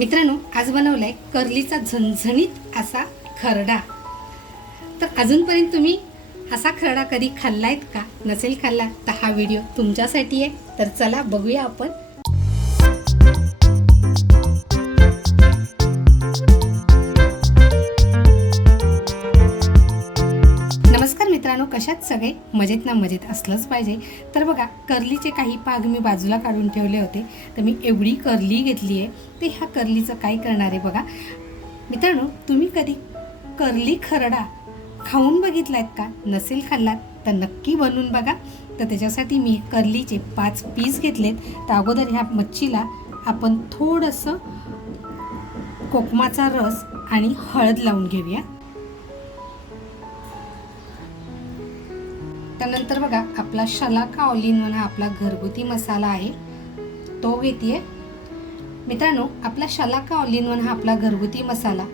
मित्रांनो, आज बनवलाय कर्लीचा झणझणीत असा खरडा। तर अजूनपर्यंत तुम्ही असा खरडा कधी खाल्लायत का? नसेल खाल्ला तर हा व्हिडिओ तुमच्यासाठी आहे। तर चला बघूया आपण। नमस्कार मित्रांनो, कशात सगळे मजेत ना? मजेत असलंच पाहिजे। तर बघा, कर्लीचे काही भाग मी बाजूला काढून ठेवले होते। तर मी एवढी कर्ली घेतली आहे। ते ह्या कर्लीचं काय करणार आहे बघा मित्रांनो, तुम्ही कधी कर्ली खरडा खाऊन बघितलात का? नसेल खाल्लात तर नक्की बनवून बघा। तर त्याच्यासाठी मी कर्लीचे 5 पीस घेतलेत। तर अगोदर ह्या मच्छीला आपण थोडंसं कोकमाचा रस आणि हळद लावून घेऊया। त्यानंतर बघा, आपला शलाका ऑल इन वन हा आपला घरगुती मसाला आहे, तो घेते मित्रांनो। आपला शलाका ऑल इन वन हा आपला घरगुती मसाला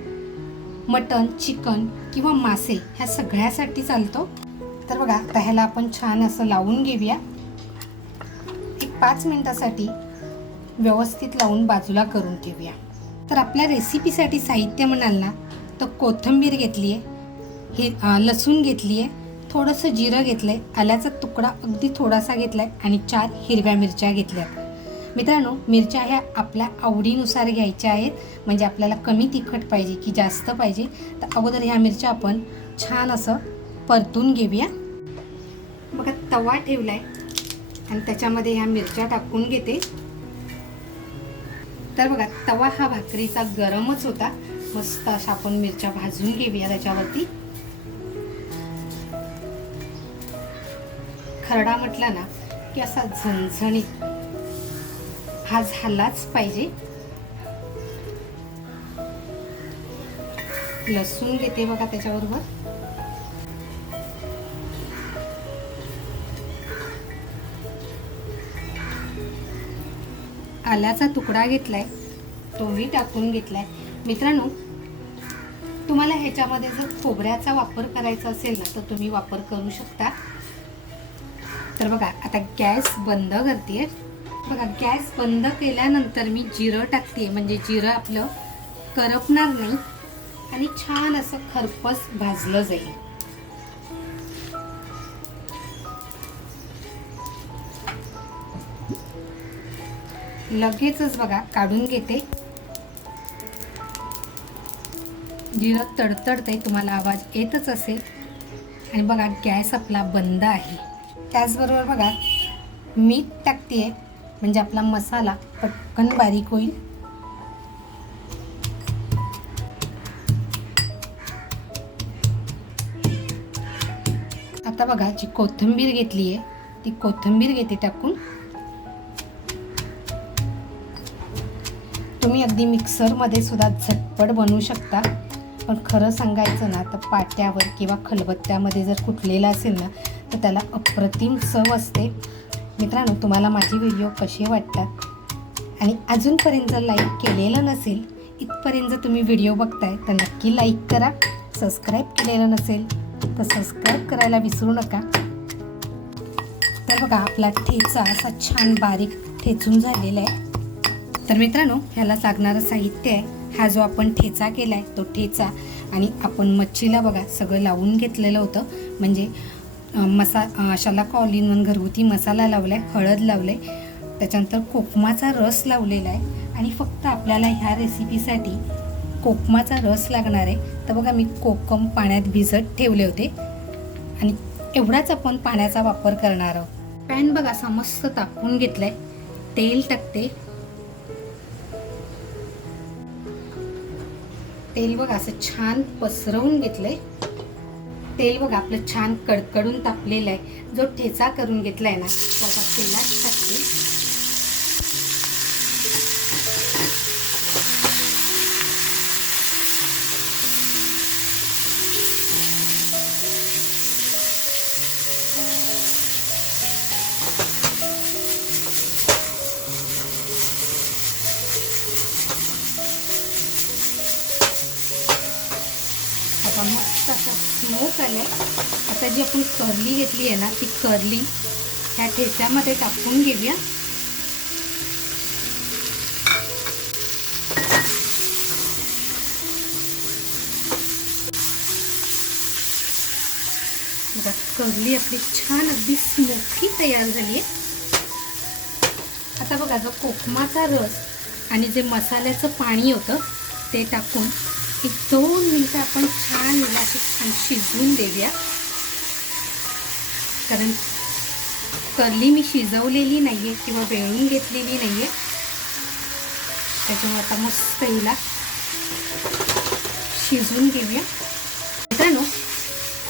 मटन, चिकन किंवा मासे ह्या सगळ्यासाठी चालतो। तर बघा, आता ह्याला आपण छान असं लावून घेऊया। एक 5 मिनिटासाठी व्यवस्थित लावून बाजूला करून ठेवूया। तर आपल्या रेसिपीसाठी साहित्य म्हणाल ना, तर कोथिंबीर घेतली आहे, हे लसूण घेतली आहे, थोडंसं जिरं घेतलं आहे, आल्याचा तुकडा अगदी थोडासा घेतला आहे आणि 4 हिरव्या मिरच्या घेतल्यात। मित्रांनो, मिरच्या ह्या आपल्या आवडीनुसार घ्यायच्या आहेत, म्हणजे आपल्याला कमी तिखट पाहिजे की जास्त पाहिजे। तर अगोदर ह्या मिरच्या आपण छान असं परतून घेऊया। बघा, तवा ठेवला आहे आणि त्याच्यामध्ये ह्या मिरच्या टाकून घेते। तर बघा, तवा हा भाकरीचा गरमच होता। मस्त अशा आपण मिरच्या भाजून घेऊया त्याच्यावरती। खरडा म्हटला ना की असा झणझणीत हा झालाच पाहिजे। लसूण घेते बघा त्याच्याबरोबर, आल्याचा तुकडा घेतलाय, तोही टाकून घेतलाय। मित्रांनो, तुम्हाला ह्याच्यामध्ये जर खोबऱ्याचा वापर करायचा असेल ना तर तुम्ही वापर करू शकता। तर बघा, आता गॅस बंद करते। बघा, गॅस बंद केल्यानंतर मी जिरं टाकते, म्हणजे जिरं आपलं करपणार नाही आणि छान असं खरपूस भाजलं जाईल। लगेचच बघा काढून घेते। जिरं तडतडते, तुम्हाला आवाज येतच असेल। आणि बघा, गॅस आपला बंद आहे। त्याचबरोबर बघा, मीठ टाकते, म्हणजे आपला मसाला पटकन बारीक होईल। आता बघा, जी कोथिंबीर घेतली आहे ती कोथिंबीर घेते टाकून। तुम्ही अगदी मिक्सरमध्ये सुद्धा झटपट बनवू शकता, पण खरं सांगायचं ना तर पाट्यावर किंवा खलबत्त्यामध्ये जर कुटलेला असेल ना तर त्याला अप्रतिम चव असते। मित्रांनो, तुम्हाला माझे व्हिडिओ कसे वाटतात? आणि अजूनपर्यंत जर लाईक केलेलं नसेल, इथपर्यंत जर तुम्ही व्हिडिओ बघताय तर नक्की लाईक करा। सबस्क्राईब केलेलं नसेल तर सबस्क्राईब करायला विसरू नका। तर बघा, आपला ठेचा असा छान बारीक ठेचून झालेला आहे। तर मित्रांनो, ह्याला लागणारं साहित्य आहे, हा जो आपण ठेचा केला आहे तो ठेचा, आणि आपण मच्छीला बघा सगळं लावून घेतलेलं होतं, म्हणजे शलाका ऑल इन वन घरगुती मसाला लावलाय, हळद लावले, त्याच्यानंतर कोकमाचा रस लावलेला आहे। आणि फक्त आपल्याला ह्या रेसिपीसाठी कोकमाचा रस लागणार आहे। तर बघा, मी कोकम पाण्यात भिजत ठेवले होते आणि एवढाच आपण पाण्याचा वापर करणार आहोत। पॅन बघा असा मस्त तापवून घेतलाय, तेल टाकते। तेल बघा असं छान पसरवून घेतलंय। तेल बघा आपलं छान कडकडून तापलेलं आहे। जो ठेचा करून घेतलाय ना तो आता तेलात टाकते। आता मस्त असा स्मोक आलाय। आता जी आपण कर्ली घेतली आहे ना ती कर्ली ह्या ठेच्यामध्ये टाकून घेऊया। बघा करली आपली छान अगदी स्मोकी तयार झाली आहे. आता बघा जो कोकमाचा रस आणि जे मसाल्याचं पाणी होतं ते टाकून 1-2 मिनटं आपण छान हिला अशी छान शिजवून देऊया. कारण करली मी शिजवलेली नाही आहे किंवा वेळून घेतलेली नाही आहे, त्याच्यामुळे आता मस्त हिला शिजवून घेऊया. मित्रांनो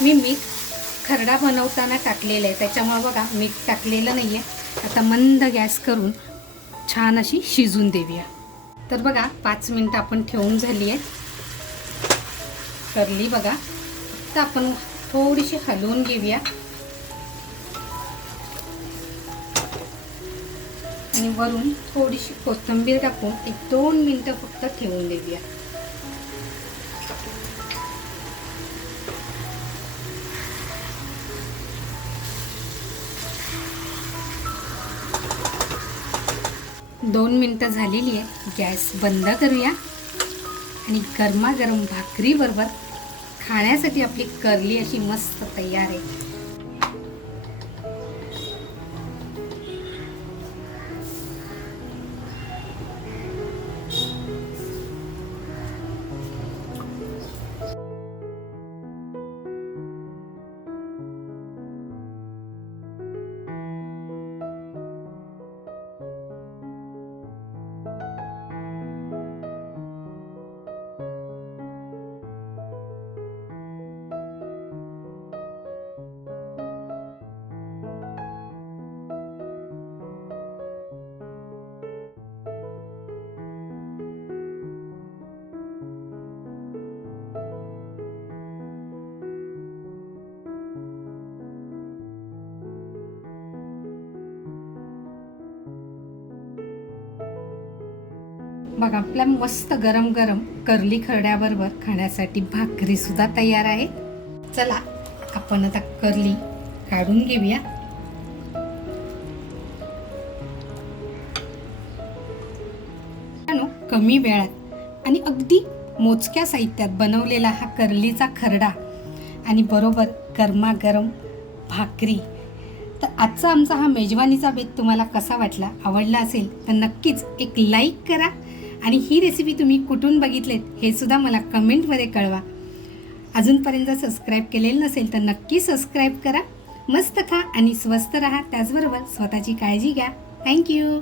मी मीठ खरडा बनवताना टाकलेलं आहे, त्याच्यामुळे बघा मीठ टाकलेलं नाही आहे. आता मंद गॅस करून छान अशी शिजवून देऊया. तर बघा 5 मिनटं आपण ठेवून झाली आहे करली. बघा आता आपण थोडीशी हलवून घेऊया आणि वरून थोडीशी कोथिंबीर टाकून 1-2 मिनटं फक्त ठेवून देऊया. दोन मिनटं झालेली आहे. गॅस बंद करूया आणि गरमागरम भाकरीबरोबर खाण्यासाठी आपली करली अशी मस्त तयार आहे. बघा आपल्या मस्त गरम गरम करली खरड्याबरोबर खाण्यासाठी भाकरी सुद्धा तयार आहे. चला आपण आता करली काढून घेऊया. कमी वेळात आणि अगदी मोजक्या साहित्यात बनवलेला हा करलीचा खरडा आणि बरोबर गरमागरम भाकरी. तर आजचा आमचा हा मेजवानीचा बेत तुम्हाला कसा वाटला, आवडला असेल तर नक्कीच एक लाईक करा आणि ही रेसिपी तुम्ही कुठून बघितलेत हे सुद्धा मला कमेंटमध्ये कळवा. अजूनपर्यंत सबस्क्राईब केलेलं नसेल तर नक्की सबस्क्राईब करा. मस्त खा आणि स्वस्त राहा, त्याचबरोबर स्वतःची काळजी घ्या. थँक्यू.